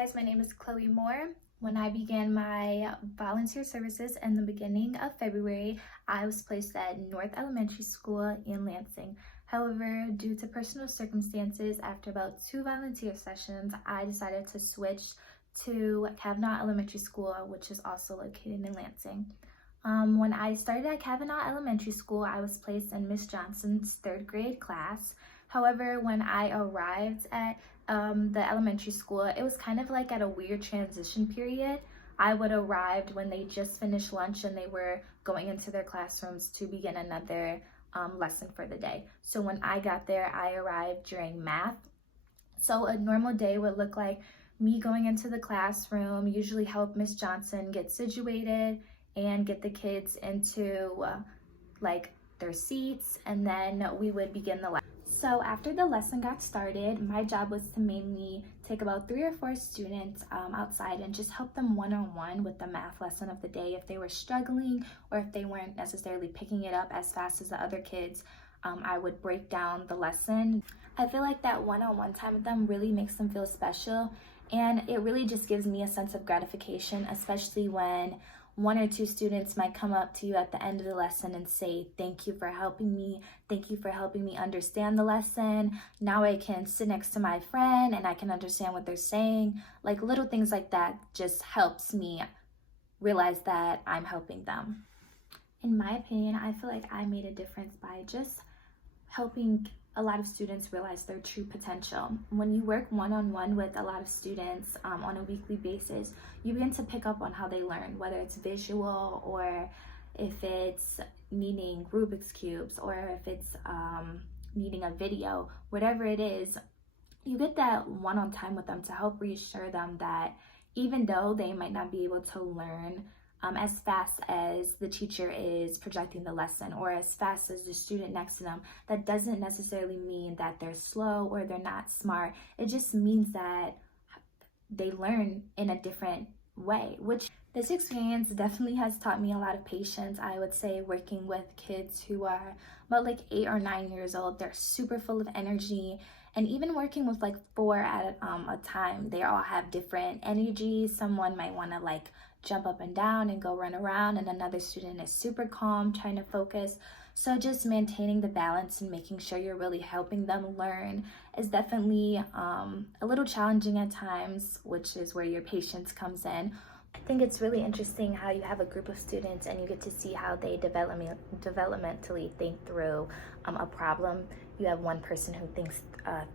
guys, my name is Chloe Moore. When I began my volunteer services in the beginning of February, I was placed at North Elementary School in Lansing. However, due to personal circumstances, after about 2 volunteer sessions, I decided to switch to Kavanaugh Elementary School, which is also located in Lansing. When I started at Kavanaugh Elementary School, I was placed in Miss Johnson's 3rd grade class. However, when I arrived at the elementary school, it was kind of like at a weird transition period. I would arrive when they just finished lunch and they were going into their classrooms to begin another lesson for the day. So when I got there, I arrived during math. So a normal day would look like me going into the classroom, usually help Miss Johnson get situated and get the kids into their seats, and then we would begin the lesson. So after the lesson got started, my job was to mainly take about 3 or 4 students outside and just help them one-on-one with the math lesson of the day if they were struggling or if they weren't necessarily picking it up as fast as the other kids. I would break down the lesson. I feel like that one-on-one time with them really makes them feel special, and it really just gives me a sense of gratification, especially when 1 or 2 students might come up to you at the end of the lesson and say, "Thank you for helping me. Thank you for helping me understand the lesson. Now I can sit next to my friend and I can understand what they're saying." Like little things like that just helps me realize that I'm helping them. In my opinion, I feel like I made a difference by just helping a lot of students realize their true potential. When you work one-on-one with a lot of students on a weekly basis, you begin to pick up on how they learn, whether it's visual or if it's needing Rubik's Cubes or if it's needing a video, whatever it is. You get that one-on-one time with them to help reassure them that even though they might not be able to learn as fast as the teacher is projecting the lesson or as fast as the student next to them, that doesn't necessarily mean that they're slow or they're not smart. It just means that they learn in a different way, which this experience definitely has taught me a lot of patience. I would say working with kids who are about 8 or 9 years old, they're super full of energy. And even working with 4 at a time, they all have different energies. Someone might want to jump up and down and go run around, and another student is super calm, trying to focus. So just maintaining the balance and making sure you're really helping them learn is definitely a little challenging at times, which is where your patience comes in. I think it's really interesting how you have a group of students and you get to see how they developmentally think through a problem. You have one person who thinks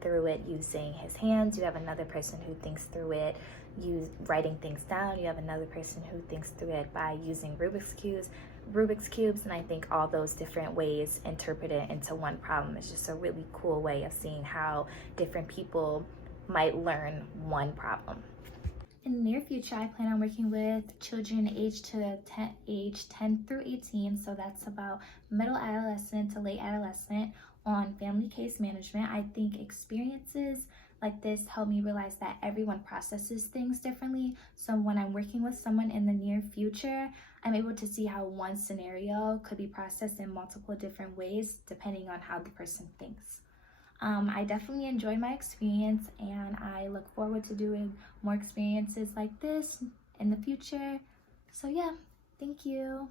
through it using his hands. You have another person who thinks through it writing things down. You have another person who thinks through it by using Rubik's Cubes, and I think all those different ways interpret it into one problem. It's just a really cool way of seeing how different people might learn one problem. In the near future, I plan on working with children aged 10 through 18, so that's about middle adolescent to late adolescent, on family case management. I think experiences like this help me realize that everyone processes things differently. So when I'm working with someone in the near future, I'm able to see how one scenario could be processed in multiple different ways depending on how the person thinks. I definitely enjoyed my experience, and I look forward to doing more experiences like this in the future. So yeah, thank you.